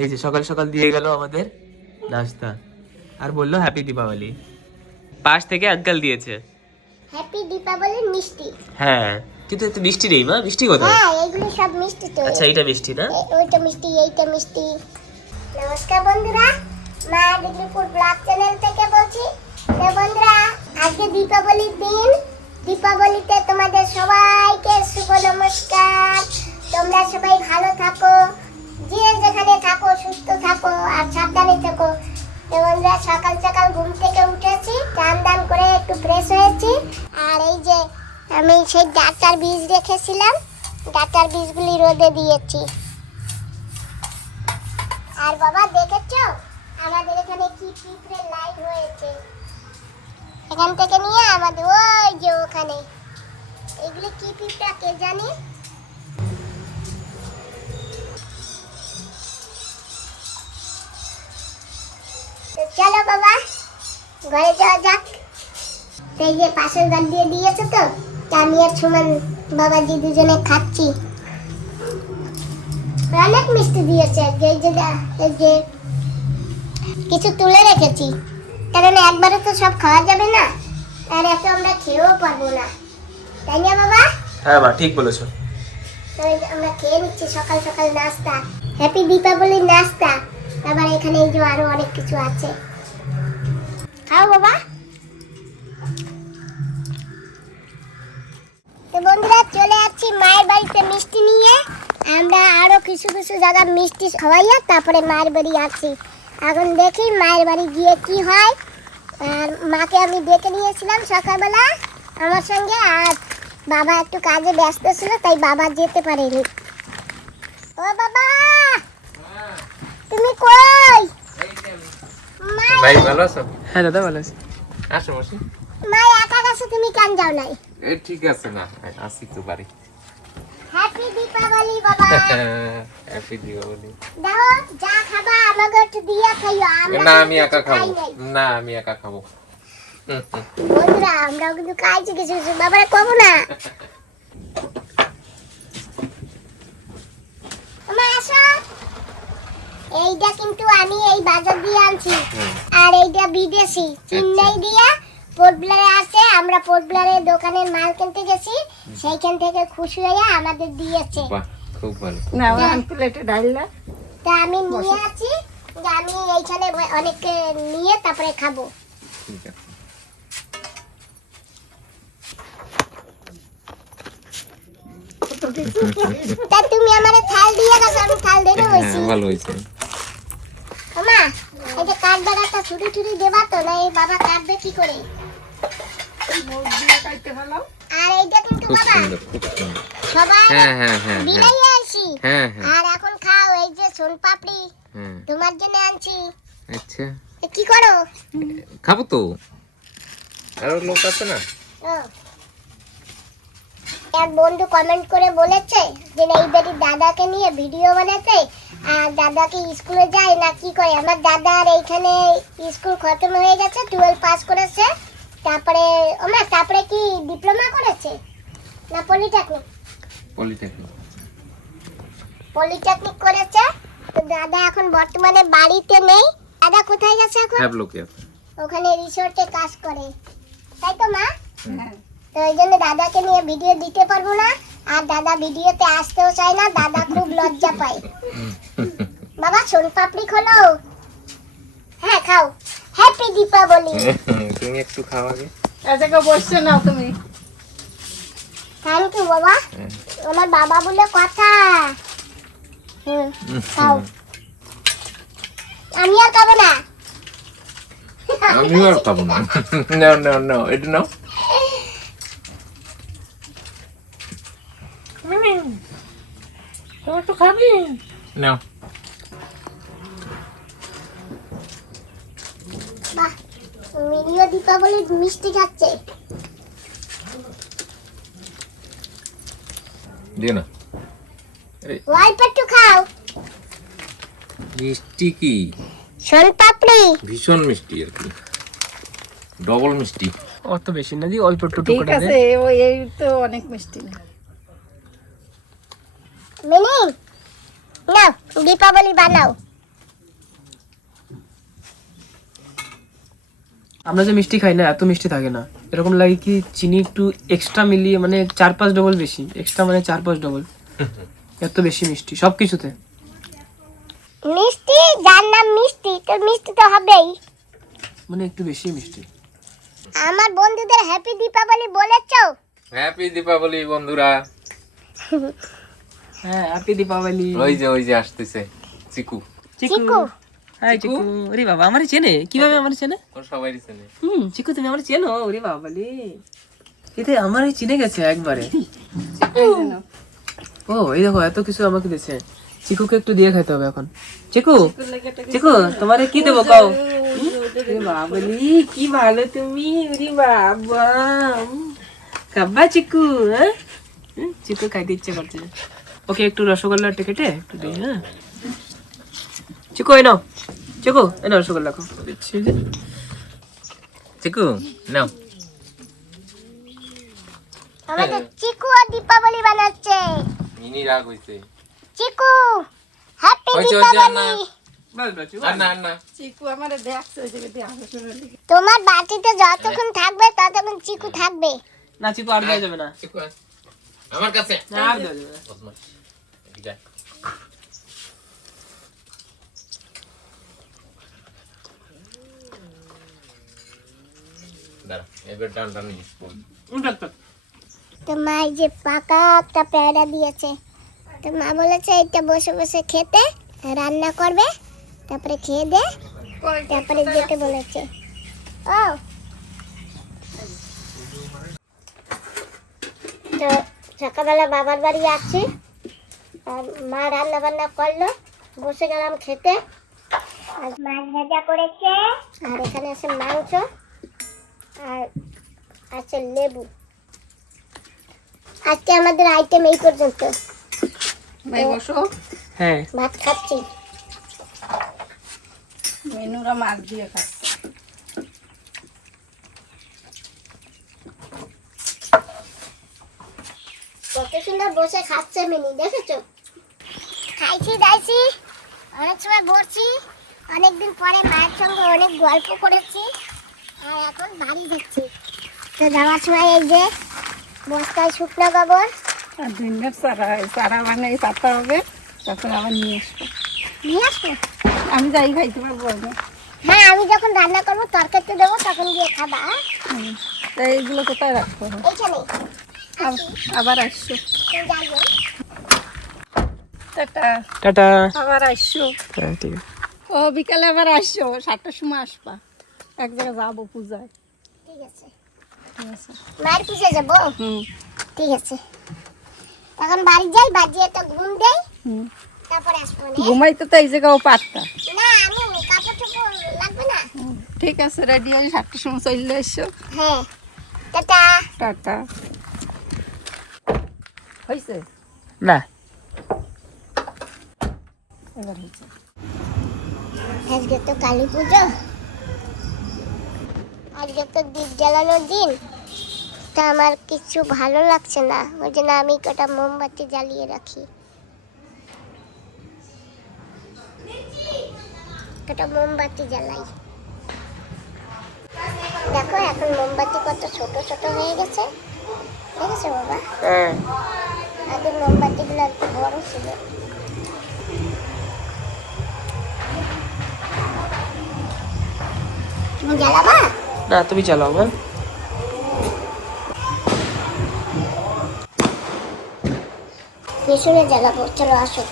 এই যে সকাল সকাল দিয়ে গেল আমাদের নাস্তা। আর বলল হ্যাপি দীপাবলি পাশ থেকে আঙ্কাল দিয়েছে। হ্যাপি দীপাবলির মিষ্টি। হ্যাঁ। কিন্তু এতে মিষ্টি নেই মা মিষ্টি কোথায়? হ্যাঁ এগুলো সব মিষ্টি তো। আচ্ছা এটা মিষ্টি না? ওইটা মিষ্টি এইটা মিষ্টি। নমস্কার বন্ধুরা মা ডিগ্রিপুর ব্লগ চ্যানেল থেকে বলছি। তো বন্ধুরা আজকে দীপাবলির দিন। দীপাবলিতে তোমাদের সবাইকে শুভ নমস্কার। তোমরা সবাই ভালো থাকো। যে আর সাবধানে থেকো। বন্ধুরা, সকাল সকাল ঘুম থেকে উঠেছি, চান দান করে একটু ফ্রেশ হয়েছি। আর এই যে আমি সেই ডাটার বীজ রেখেছিলাম, ডাটার বীজগুলি রোদে দিয়েছি। আর বাবা, দেখেছ? আমাদের এখানে কি পিঁপড়ে লাইট হয়েছে? এখান থেকে নিয়ে আমাদের, ওই যে ওখানে। এগুলি কি পিঁপড়া কে জানি? বাবা। ঘরে যাওয়া যাক। এই যে পাশের ঘর দিয়ে দিয়েছে তো তা আমি আর সুমন বাবাজি দুজনে খাচ্ছি। অনেক মিষ্টি দিয়েছে এই যে এই যে কিছু তুলে রেখেছি। কারণ একবারে তো সব খাওয়া যাবে না আর এত আমরা খেয়েও পারব না। তাই না বাবা? হ্যাঁ মা ঠিক বলেছ। আমরা খেয়ে নিচ্ছি সকাল সকাল নাস্তা। হ্যাপি দীপাবলির নাস্তা। আবার এখানে এই যে আরও অনেক কিছু আছে। খাও বাবা। তো বন্ধুরা, চলে যাচ্ছি মায়ের বাড়িতে মিষ্টি নিয়ে। আমরা আরও কিছু কিছু জায়গা মিষ্টি খাওয়াইয়া তারপরে মায়ের বাড়ি আসছি। এখন দেখি মায়ের বাড়ি গিয়ে কি হয়। আর মাকে আমি ডেকে নিয়েছিলাম সকালবেলা আমার সঙ্গে, আর বাবা একটু কাজে ব্যস্ত ছিল, তাই বাবা যেতে পারেনি। ও বাবা তুমি কই মা ভাই ভালো আছো? হ্যাঁ দাদা ভালো আছে। আসো বসি। মা একা গেছে তুমি কেন যাও নাই? এই ঠিক আছে না আসি তো বাড়ি। হ্যাপি দীপাবলি বাবা। হ্যাপি দীপাবলি দাও যা খাবা আমাকে একটু দিয়ে খাইও আমরা না আমি একা খাব। না আমি একা খাব। হুম, হুম। বন্ধুরা আমরাও কিন্তু খাইছি কিছু কিছু। বাবারে কমু না মা আসো এইটা কিন্তু আমি এই বাজার দিয়ে আনছি। আর এইটা বিদেশি। চেন্নাই দিয়া পোর্টব্লারে আছে আমরা পোর্টব্লারের দোকানের মাল কিনতে গেছি সেইখান থেকে খুশি হয়ে আমাদের দিয়েছে। খুব ভালো। না ওখান প্লেটে ডাইলা তা আমি নিয়ে আছি যে আমি এইখানে অনেক নিয়ে তারপরে খাব। ঠিক আছে। তা তুমি আমারে থাল দিয়ে গেছো আমি থাল দিয়ে হ্যাঁ, ভালো কাঠ বাগাটা ছুটি ছুটি দেবা তো না এই বাবা কাটবে কি করে? আর এইটা কিন্তু বাবা সবাই হ্যাঁ হ্যাঁ হ্যাঁ বিলাই হ্যাঁ আর এখন খাও এই যে সোন পাপড়ি তোমার জন্য আনছি। আচ্ছা। কি করো? খাব তো। আরও লোক আছে না? ও। এক বন্ধু কমেন্ট করে বলেছে যে এই বাড়ির দাদাকে নিয়ে ভিডিও বানাতে আর দাদাকে স্কুলে যায় না কি করে? আমার দাদার এইখানে স্কুল খতম হয়ে গেছে টুয়েলভ পাস করেছে। তারপরে ওমা তারপরে কি ডিপ্লোমা করেছে? না পলিটেকনিক পলিটেকনিক পলিটেকনিক করেছে। তো দাদা এখন বর্তমানে বাড়িতে নেই। দাদা কোথায় গেছে এখন? লোকে ওখানে রিসোর্টে কাজ করে। তাই তো মা? হ্যাঁ। তো ওই জন্য দাদাকে নিয়ে ভিডিও দিতে পারব না। আর দাদা ভিডিওতে আসতেও চায় না দাদা খুব লজ্জা পায়। বাবা সোন পাপড়ি খোলো। হ্যাঁ খাও। হ্যাপি দীপাবলি তুমি একটু খাও আগে। এটাকে বসছে নাও তুমি। থ্যাংক ইউ বাবা। আমার বাবা বলে কথা। হুম খাও। আমি আর খাব না। আমিও আর খাব না। নাও নাও নাও এটা নাও। মিমি তুই একটু খাবি? নাও। বাহ মিলিও দীপাবলির মিষ্টি খাচ্ছে। দিয়ে না অল্প একটু খাও। মিষ্টি কি? সোন পাপড়ি ভীষণ মিষ্টি আর কি। ডবল মিষ্টি। অত বেশি না দি অল্প একটু ঠিক টুকরা দে। আছে ওই এই তো অনেক মিষ্টি। মিনি? নাও দীপাবলি বানাও। আমরা যে মিষ্টি খাই না এত মিষ্টি থাকে না। এরকম লাগে কি চিনি একটু এক্সট্রা মিলিয়ে মানে চার পাঁচ ডবল বেশি। এক্সট্রা মানে চার পাঁচ ডবল এত বেশি মিষ্টি সব কিছুতে। মিষ্টি? যার নাম মিষ্টি তো মিষ্টি তো হবেই। মানে একটু বেশি মিষ্টি। আমার বন্ধুদের হ্যাপি দীপাবলি বলেছ? হ্যাপি দীপাবলি বন্ধুরা। হ্যাঁ হ্যাপি দীপাবলি? ওই যে ওই যে আসতেছে চিকু। চিকু? হাই চিকু? ওরে বাবা আমার চেনে? কীভাবে আমার চেনে? ওর সবাই চেনে। হুম চিকু তুমি আমার চেনো? ওরে বাবা রে। এতে আমার চিনে গেছে একবারে। ও এই দেখো এত কিছু আমাকে দিয়েছে। চিকুকে একটু দিয়ে খাইতে হবে এখন। চিকু চিকু তোমারে কি দেবো কাও? বাবলি কি ভালো তুমি ওরে বাবা। কাব্বা চিকু হ্যাঁ? চিকু খাইতে ইচ্ছে করছে। ওকে একটু রসগোল্লা কেটে একটু দিই হ্যাঁ? চিকু এই নাও। চিকু এই নাও রসগোল্লা খাও চিকু নাও। আমাদের চিকু আর দীপাবলি বানাচ্ছে। মিনি রাগ হইছে। চিকু হ্যাপি। দীপাবলি। তোমার বাটিতে যতক্ষণ থাকবে ততক্ষণ চিকু থাকবে। না চিকু আর দেওয়া যাবে না। চিকু আমার কাছে। না আর দেওয়া যাবে না। এদিকে এবার ডান ডান নিস উম, থাক, থাক। তো মা এই যে পাকা একটা পেয়ারা দিয়েছে তো মা বলেছে এটা বসে বসে খেতে রান্না করবে তারপরে খেয়ে দে তারপরে যেতে বলেছে। ও। তো সকালবেলা বাবার বাড়ি আসছি। আর মা রান্না বান্না করল বসে গেলাম খেতে। আর মাছ ভাজা করেছে। আর এখানে আছে মাংস আর আছে লেবু। আজকে আমাদের আইটেম এই পর্যন্ত। ভাই বসো। হ্যাঁ। ভাত খাচ্ছি। মেনুরা মাছ দিয়ে খাচ্ছে। কত সুন্দর বসে খাচ্ছে মিনি দেখেছ? খাইছি দাইছি। অনেক সময় বসছি অনেকদিন পরে মায়ের সঙ্গে অনেক গল্প করেছি আর এখন বাড়ি যাচ্ছি। তো যাওয়ার সময় এই যে বস্তায় শুকনো গোবর। আর দিনের চারা চারা বানাই পাতা হবে তখন আবার নিয়ে আসব। নিয়ে আসব? আমি যাই খাইতে পারব হ্যাঁ আমি যখন রান্না করব তরকারিতে দেবো তখন গিয়ে খাবা এইগুলো কোথায় রাখব? এইখানে। আব- আবার আসছো। টাটা। টাটা। আবার আসছো। হ্যাঁ ঠিক আছে। ও বিকালে আবার আসছো। সাতটার সময় আসবা। এক জায়গায় যাব পূজায়। ঠিক আছে। ঠিক আছে। মায়ের পিছিয়ে যাব? হুম। ঠিক আছে। এখন বাড়ি যাই বাজিয়ে তো ঘুম দেই। হুম। তারপরে আসব নে। ঘুমাইতে তো এই জায়গাও পারতা না আমি কাপড় চোপড় লাগবে না? হুম, ঠিক আছে রেডি হয়ে সাতটার সময় চলে এসছো হ্যাঁ টাটা। টাটা। হয়েছে না। এবার হয়েছে। আজকে তো কালী পুজো। আজকে তো দীপ জ্বালানোর দিন। তা আমার কিছু ভালো লাগছে না। ওই জন্য আমি কটা মোমবাতি জ্বালিয়ে রাখি। কটা মোমবাতি জ্বালাই। দেখো এখন মোমবাতি কত ছোট ছোট হয়ে গেছে। দেখেছ বাবা? হ্যাঁ। আগে মোমবাতিগুলো একটু বড় ছিল। না তুমি চালাও হ্যাঁ। পেছনে জ্বালাবো চলো আসো।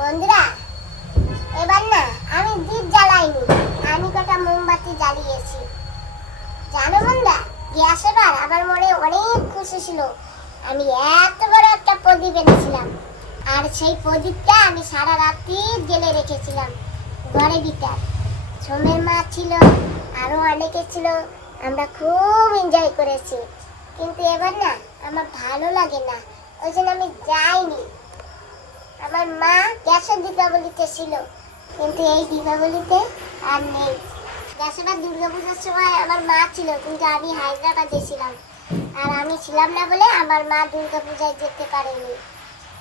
বন্ধুরা, এবার না, আমি দীপ জ্বালাইনি। আমি কটা মোমবাতি জ্বালিয়েছি। জানো বন্ধা গ্যাস এবার আমার মনে অনেক খুশি ছিল। আমি এত বড় একটা প্রদীপ এনেছিলাম। আর সেই প্রদীপটা আমি সারা রাত্রি জেলে রেখেছিলাম, ঘরে ভিতর। সোমের মা ছিল, আরও অনেকে ছিল, আমরা খুব এনজয় করেছি। কিন্তু এবার না, আমার ভালো লাগে না। ওই জন্য আমি যাইনি। আমার মা গ্যাসের দীপাবলিতে ছিল, কিন্তু এই দীপাবলিতে আর নেই। গ্যাসের দুর্গাপূজার সময় আমার মা ছিল, কিন্তু আমি হায়দ্রাবাদে ছিলাম। আর আমি ছিলাম না বলে আমার মা দুর্গাপূজায় যেতে পারেনি,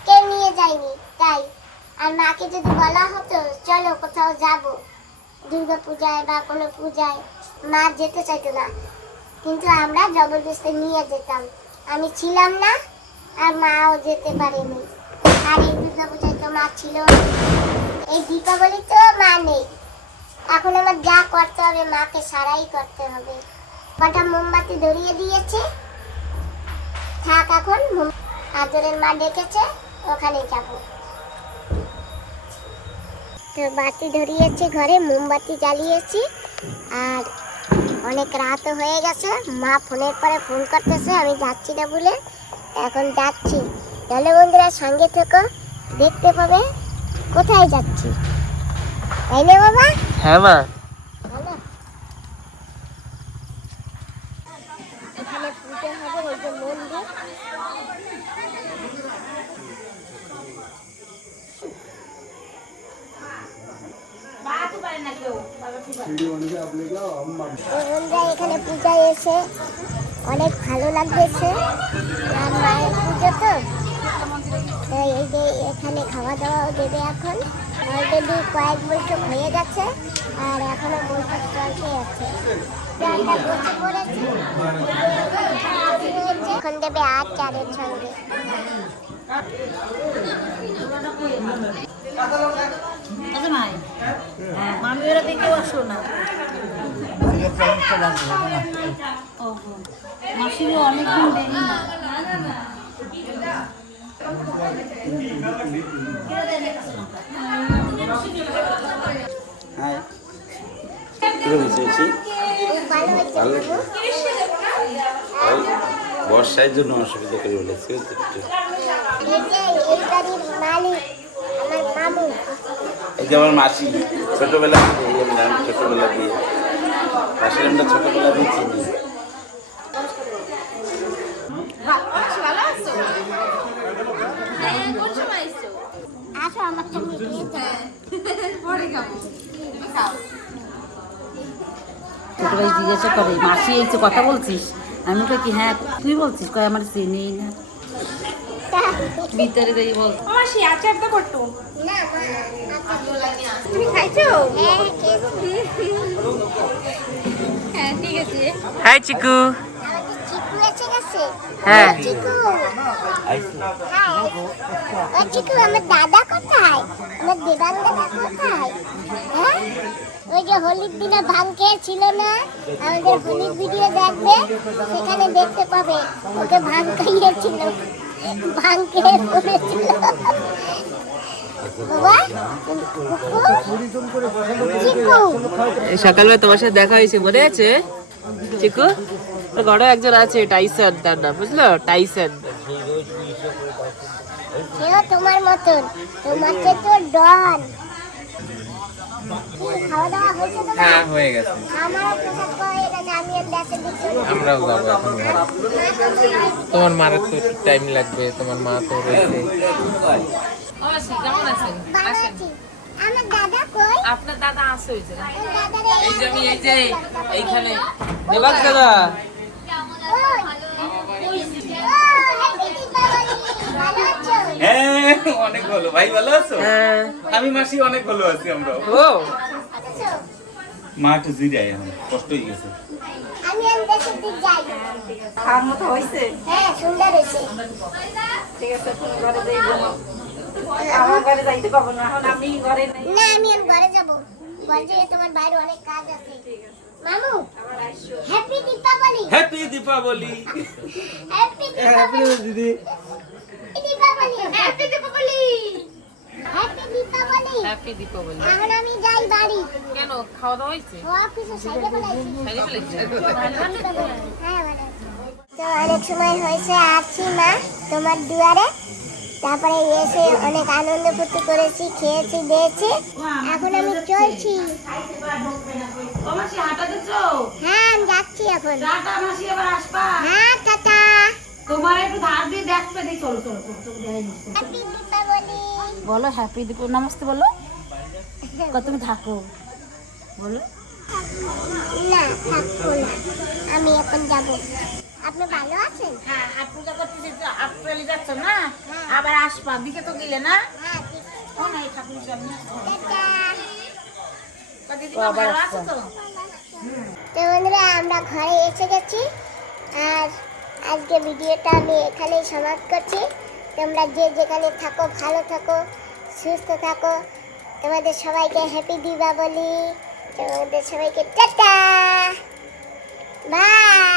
কেউ নিয়ে যায়নি। তাই আর মাকে যদি বলা হতো, চলো কোথাও যাব দুর্গা পূজায় বা কোনো পূজায়, মা যেতে চাইতো না। কিন্তু আমরা জবরদস্তি নিয়ে যেতাম। আমি ছিলাম না, আর মাও যেতে পারেনি। আর তো মা ছিল। এই দীপাবলি তো মা নেই এখন আমার যা করতে হবে, মাকে সারাই করতে হবে। কটা মোমবাতি ধরিয়ে দিয়েছে। থাক এখন আদরের মা ডেকেছে, ওখানে যাব। তো বাতি ধরিয়েছি ঘরে, মোমবাতি জ্বালিয়েছি। আর অনেক রাতও হয়ে গেছে। মা ফোনের পরে ফোন করতেছে, আমি যাচ্ছি না বলে। এখন যাচ্ছি। তাহলে বন্ধুরা, সঙ্গে থেকো। দেখতে পাবে কোথায় যাচ্ছি। তাই না বাবা? হ্যাঁ মা। এখানে পুজো হবে ওই যে মন্দির। বন্ধুরা এখানে পূজায় এসে অনেক ভালো লাগতেছে। আর মায়ের পুজো তো তো। এই যে এখানে খাওয়া দাওয়াও দেবে এখন। অলরেডি কয়েক বৈঠক হয়ে গেছে, আর এখনও বৈঠক চলতে আছে। চালটা বসে পড়েছে। এখন দেবে আর চারের সঙ্গে। না। মাসিরও অনেকদিন দেরি না। খুব ভালো। বর্ষার জন্য অসুবিধা করে বলেছে এই যে আমার মাসি, ছোটবেলা ছোটবেলা দিয়ে, মাসির আমরা ছোটবেলা দিয়ে চিনি আসো আমার সঙ্গে দিয়ে যাও। ছোট ভাই জিজ্ঞাসা করে মাসি এই যে কথা বলছিস? আমি কই কি হ্যাঁ তুই বলছিস? কয় আমার চিনি না। ভিতরে বল। আচার তো করতো। তুমি খাইছো? হ্যাঁ। হ্যাঁ ঠিক আছে। হাই চিকু। হ্যাঁ। চিকু হাই আমার দাদা কোথায়? আমার দেবাং দাদা কোথায়? হ্যাঁ? ওই যে হোলির দিনে ভাং খেয়েছিল না? আমাদের হোলির ভিডিও দেখবে সেখানে দেখতে পাবে। ওকে ভাং খাইয়েছিল। ভাং খেয়ে পড়েছিল। বাবা চিকু। এই সকালবেলা তোমার সাথে দেখা হয়েছে মনে আছে? চিকু? ঘরে একজন আছে টাইসন তার নাম বুঝলো? টাইসন সেও তোমার মতন তোমাকে তো ডন। তোমার? হ্যাঁ হয়ে গেছে। আমারও হয়ে যাব এখন তোমার মার তো টাইম লাগবে তোমার মা তো রয়েছে। ভালো আছি। আমার দাদা কই? আপনার দাদা আসে এই যে আমি এই যে এইখানে। দেবাক দাদা। হ্যাঁ অনেক ভালো। ভাই ভালো আছো? হ্যাঁ। আমি মাসি অনেক ভালো আছি আমরা ও। মা একটু জিরাই এখন কষ্ট হয়ে গেছে। আমি আর যাই। খাওয়ার মতো হ্যাঁ সুন্দর ঠিক আছে তুমি ঘরে যাই ঘুমাও। আমার ঘরে যাইতে পাবো না এখন আমি ঘরে নেই। না আমি আর ঘরে যাব। ঘরে যেয়ে তোমার বাইরে অনেক কাজ আছে। মামু happy Deepavali happy Deepavali happy Deepavali দিদি। Deepavali happy Deepavali. Happy Deepavali. Happy Deepavali. এখন আমি যাই বাড়ি। কেন? খাওয়া দাওয়া হয়েছে? অফিসে সাইডে বলাইছি খাইয়ে ফেলেছে? হ্যাঁ ভালো তো অনেক সময় হয়েছে আসছি মা তোমার দুয়ারে। তারপরে এসে অনেক আনন্দ ফুর্তি করেছি খেয়েছি দিয়েছি। এখন আমি চলছি। হ্যাঁ আমি যাচ্ছি এখন। হ্যাঁ টাটা। তোমার একটু ধার দিয়ে দেখবে দিই চলো চলো চলো চলো দেখাই দিচ্ছি। হ্যাপি দীপাবলি বলো হ্যাপি দীপ নমস্তে বলো। কত তুমি থাকো? বলো। না থাকব না। আমি এখন যাব। আপনি ভালো আছেন? হ্যাঁ করতেছি যাচ্ছ না? আবার আসবা দিকে তো গেলে না? হ্যাঁ বন্ধুরা আমরা ঘরে এসে গেছি। আর আজকে ভিডিওটা আমি এখানেই সমাপ্ত করছি। তোমরা যে যেখানে থাকো, ভালো থাকো, সুস্থ থাকো। তোমাদের সবাইকে হ্যাপি দিবা বলি তোমাদের সবাইকে টাটা। বাই